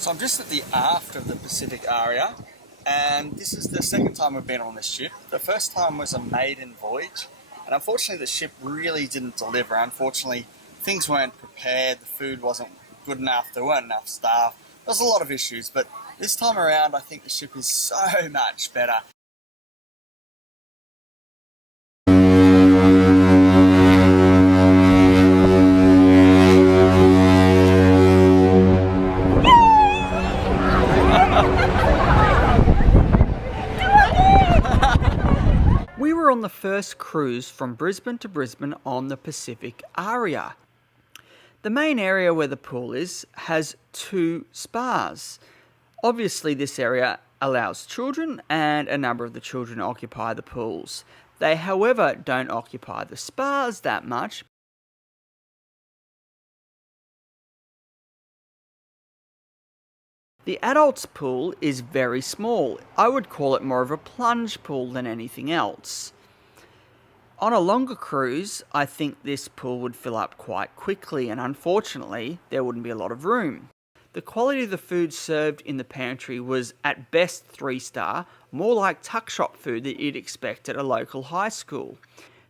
So I'm just at the aft of the Pacific Aria, and this is the second time we've been on this ship. The first time was a maiden voyage, and unfortunately the ship really didn't deliver. Unfortunately, things weren't prepared, the food wasn't good enough, there weren't enough staff. There was a lot of issues, but this time around I think the ship is so much better. We were on the first cruise from Brisbane to Brisbane on the Pacific Aria. The main area where the pool is has 2 spas. Obviously this area allows children, and a number of the children occupy the pools. They, however, don't occupy the spas that much. The adults pool is very small. I would call it more of a plunge pool than anything else. On a longer cruise, I think this pool would fill up quite quickly, and unfortunately, there wouldn't be a lot of room. The quality of the food served in the pantry was at best 3-star, more like tuck shop food that you'd expect at a local high school.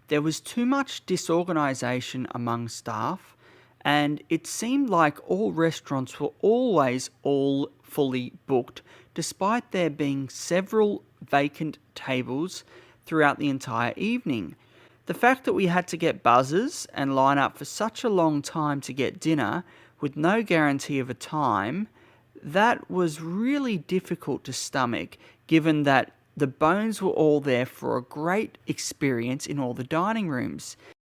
There was too much disorganisation among staff, and it seemed like all restaurants were always all fully booked, despite there being several vacant tables throughout the entire evening. The fact that we had to get buzzers and line up for such a long time to get dinner with no guarantee of a time, that was really difficult to stomach, given that the bones were all there for a great experience in all the dining rooms.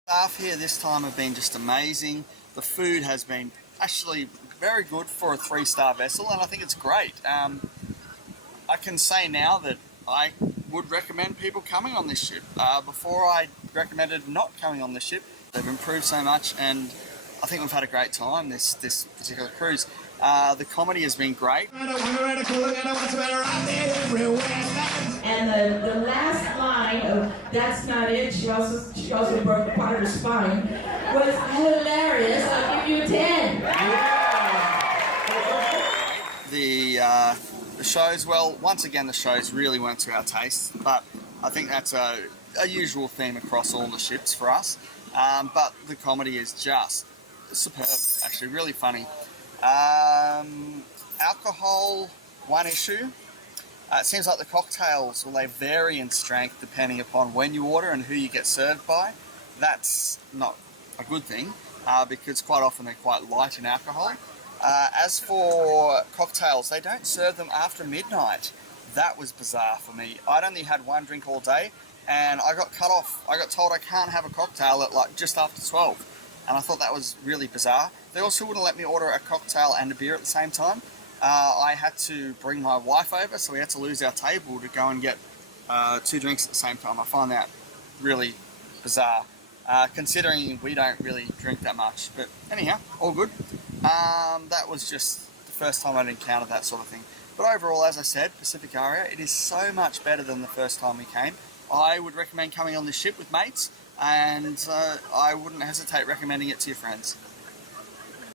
Staff here this time have been just amazing. The food has been actually very good for a 3-star vessel, and I think it's great. I can say now that I would recommend people coming on this ship. Before I recommended not coming on this ship. They've improved so much, and I think we've had a great time this particular cruise. The comedy has been great. And the last line of "That's not it," she also broke a part of her spine, was hilarious. I'll give you a 10. The shows, well, once again the shows really weren't to our taste, but I think that's a usual theme across all the ships for us. But the comedy is just superb, actually, really funny. Alcohol, one issue. It seems like the cocktails, well, they vary in strength depending upon when you order and who you get served by. That's not a good thing, because quite often they're quite light in alcohol. As for cocktails, they don't serve them after midnight. That was bizarre for me. I'd only had one drink all day, and I got cut off. I got told I can't have a cocktail at like just after 12, and I thought that was really bizarre. They also wouldn't let me order a cocktail and a beer at the same time. I had to bring my wife over, so we had to lose our table to go and get 2 drinks at the same time. I find that really bizarre, considering we don't really drink that much. But anyhow, all good. That was just the first time I'd encountered that sort of thing. But overall, as I said, Pacific Aria, it is so much better than the first time we came. I would recommend coming on this ship with mates, and I wouldn't hesitate recommending it to your friends.